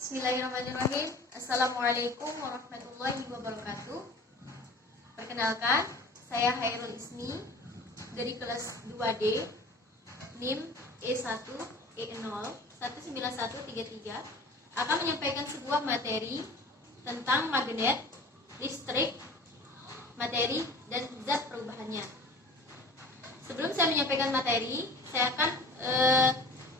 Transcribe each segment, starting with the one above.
Bismillahirrahmanirrahim. Assalamualaikum warahmatullahi wabarakatuh. Perkenalkan, saya Hairul Ismi dari kelas 2D NIM E1E0 19133 akan menyampaikan sebuah materi tentang magnet, listrik, materi, dan zat perubahannya. Sebelum saya menyampaikan materi,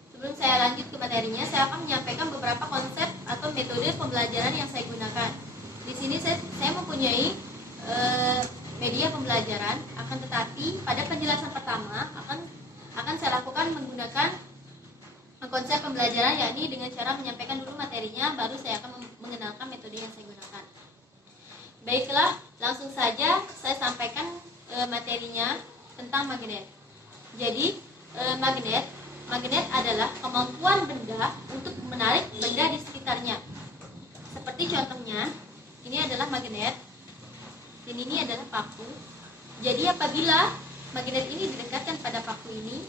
sebelum saya lanjut ke materinya, saya akan menyampaikan beberapa konsep atau metode pembelajaran yang saya gunakan. Di sini saya mempunyai media pembelajaran, akan tetapi pada penjelasan pertama akan saya lakukan menggunakan konsep pembelajaran, yakni dengan cara menyampaikan dulu materinya, baru saya akan mengenalkan metode yang saya gunakan. Baiklah, langsung saja saya sampaikan materinya tentang magnet. Jadi, magnet adalah kemampuan benda untuk menarik benda di sekitarnya. Seperti contohnya, ini adalah magnet dan ini adalah paku. Jadi apabila magnet ini didekatkan pada paku ini,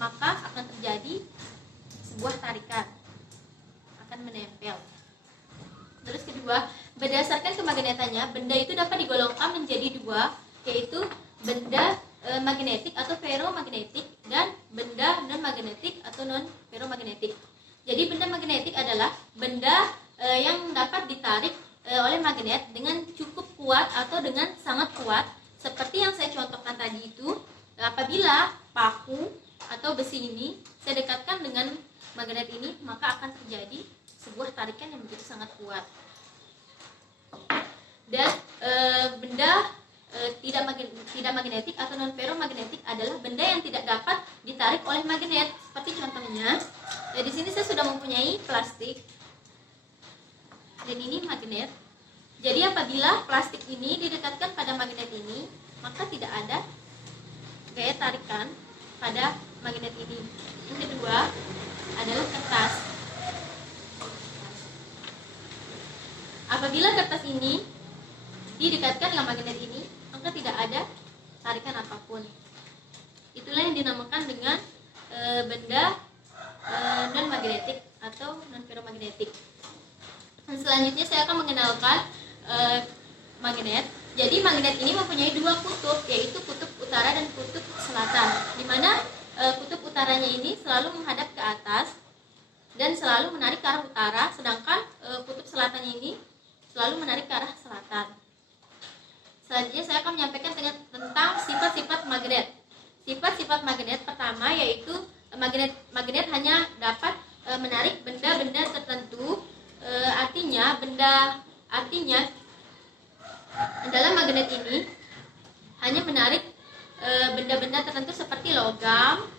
maka akan terjadi sebuah tarikan, akan menempel. Terus kedua, berdasarkan kemagnetannya, benda itu dapat digolongkan menjadi dua, yaitu benda magnetik atau ferromagnetik dan benda non-magnetik atau non-ferromagnetik. Jadi benda magnetik adalah benda yang dapat ditarik oleh magnet dengan cukup kuat atau dengan sangat kuat. Seperti yang saya contohkan tadi itu, apabila paku atau besi ini saya dekatkan dengan magnet ini, maka akan terjadi sebuah tarikan yang begitu sangat kuat. Dan benda tidak magnetik atau non ferromagnetik adalah benda yang tidak dapat ditarik oleh magnet. Seperti contohnya, di sini saya sudah mempunyai plastik dan ini magnet. Jadi apabila plastik ini didekatkan pada magnet ini, maka tidak ada gaya tarikan pada magnet ini. Yang kedua adalah kertas. Apabila kertas ini didekatkan dengan magnet ini, maka tidak ada tarikan apapun. Itulah yang dinamakan dengan benda non-magnetik atau non-ferromagnetik. Dan selanjutnya saya akan mengenalkan magnet. Jadi magnet ini mempunyai dua kutub, yaitu kutub utara dan kutub selatan. Di mana kutub utaranya ini selalu menghadap ke atas dan selalu menarik ke arah utara, sedangkan kutub selatannya ini selalu menarik ke arah selatan. Selanjutnya saya akan menyampaikan tentang sifat-sifat magnet. Sifat-sifat magnet pertama yaitu magnet hanya dapat menarik benda-benda tertentu. Artinya dalam magnet ini hanya menarik benda-benda tertentu seperti logam,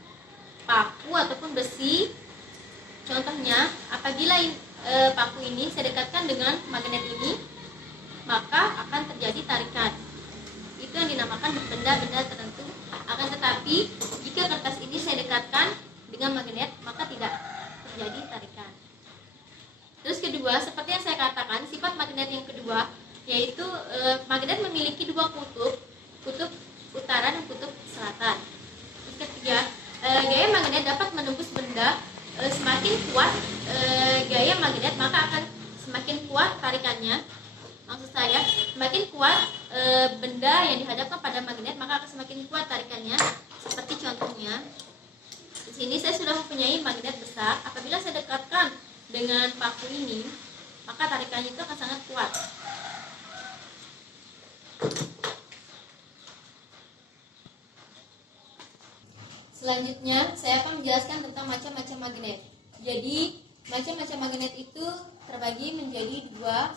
paku ataupun besi. Contohnya, apabila paku ini saya dekatkan dengan magnet ini, maka akan terjadi tarikan. Itu yang dinamakan benda-benda tertentu. Akan tetapi, jika kertas ini saya dekatkan dengan magnet, maka tidak terjadi tarikan. Terus kedua, seperti yang saya katakan, sifat magnet yang kedua yaitu magnet memiliki dua kutub, kutub utara dan kutub selatan. Terus ketiga, gaya magnet dapat menembus benda. Semakin kuat gaya magnet, maka akan semakin kuat tarikannya. Maksud saya, semakin kuat benda yang dihadapkan pada magnet, maka akan semakin kuat tarikannya. Seperti contohnya, di sini saya sudah mempunyai magnet besar. Apabila saya dekatkan dengan paku ini, maka tarikannya itu akan sangat kuat. Selanjutnya, saya akan menjelaskan tentang macam-macam magnet. Jadi, macam-macam magnet itu terbagi menjadi dua.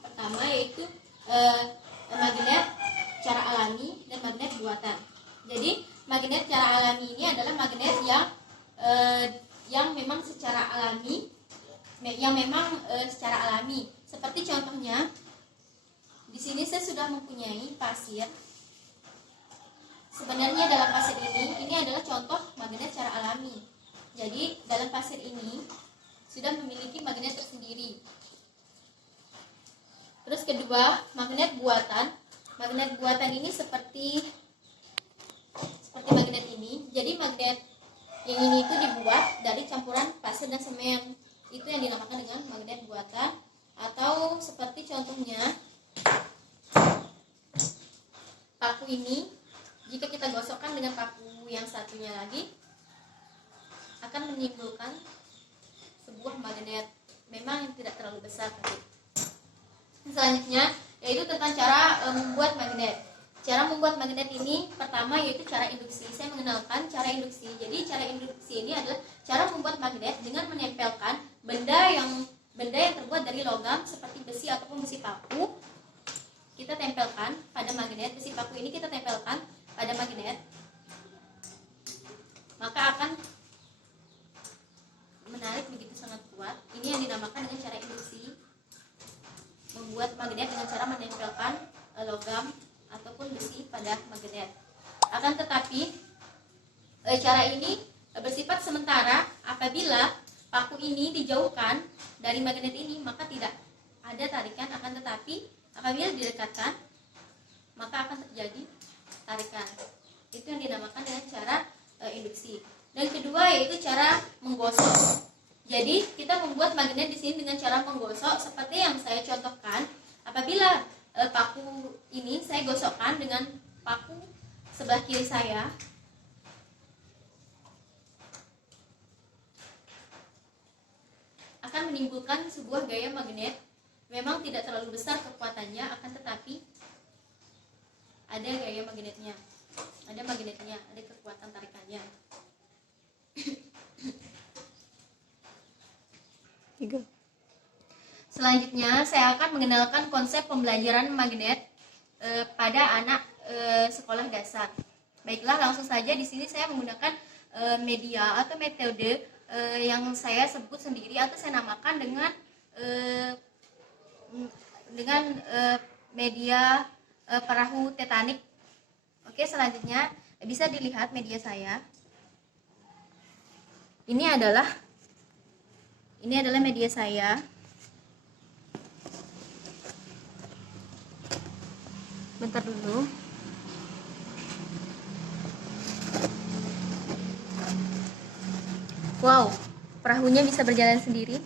Pertama yaitu magnet secara alami dan magnet buatan. Jadi magnet secara alami ini adalah magnet yang memang secara alami, Seperti contohnya, di sini saya sudah mempunyai pasir. Sebenarnya dalam pasir ini adalah contoh magnet secara alami. Jadi dalam pasir ini sudah memiliki magnet tersendiri. Terus kedua, magnet buatan. Magnet buatan ini seperti magnet ini. Jadi magnet Yang ini itu dibuat dari campuran pasir dan semen. Itu yang dinamakan dengan magnet buatan, atau seperti contohnya paku ini, jika kita gosokkan dengan paku yang satunya lagi akan menimbulkan sebuah magnet, memang yang tidak terlalu besar. Selanjutnya yaitu tentang cara membuat magnet. Cara membuat magnet ini pertama yaitu cara induksi. Saya mengenalkan cara induksi. Jadi cara induksi ini adalah cara membuat magnet dengan menempelkan benda yang terbuat dari logam seperti besi ataupun besi paku. Kita tempelkan pada magnet, besi paku ini kita tempelkan pada magnet, maka akan menarik begitu sangat kuat. Ini yang dinamakan dengan cara induksi, membuat magnet dengan cara menempelkan logam ataupun besi pada magnet. Akan tetapi cara ini bersifat sementara. Apabila paku ini dijauhkan dari magnet ini, maka tidak ada tarikan. Akan tetapi apabila didekatkan, maka akan terjadi tarikan. Itu yang dinamakan dengan cara induksi. Dan kedua yaitu cara menggosok. Jadi kita membuat magnet di sini dengan cara menggosok seperti yang saya contohkan. Apabila paku ini saya gosokkan dengan paku sebelah kiri saya, akan menimbulkan sebuah gaya magnet. Memang tidak terlalu besar kekuatannya, akan tetapi ada gaya magnetnya, ada kekuatan tarikannya. Selanjutnya saya akan mengenalkan konsep pembelajaran magnet pada anak sekolah dasar. Baiklah, langsung saja di sini saya menggunakan media atau metode yang saya sebut sendiri atau saya namakan dengan media perahu Titanic. Oke, selanjutnya bisa dilihat media saya. Ini adalah media saya. Bentar dulu. Wow, perahunya bisa berjalan sendiri.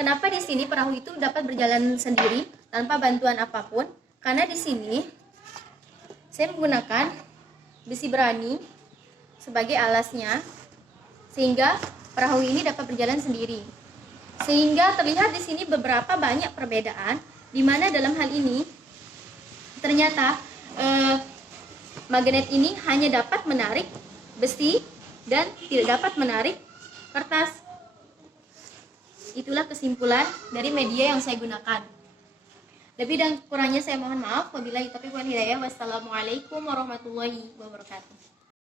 Kenapa di sini perahu itu dapat berjalan sendiri tanpa bantuan apapun? Karena di sini saya menggunakan besi berani sebagai alasnya, sehingga perahu ini dapat berjalan sendiri. Sehingga terlihat di sini beberapa banyak perbedaan, di mana dalam hal ini ternyata magnet ini hanya dapat menarik besi dan tidak dapat menarik kertas. Itulah kesimpulan dari media yang saya gunakan. Lebih dan kurangnya saya mohon maaf. Wabillahi taufiq wal hidayah. Wassalamualaikum warahmatullahi wabarakatuh.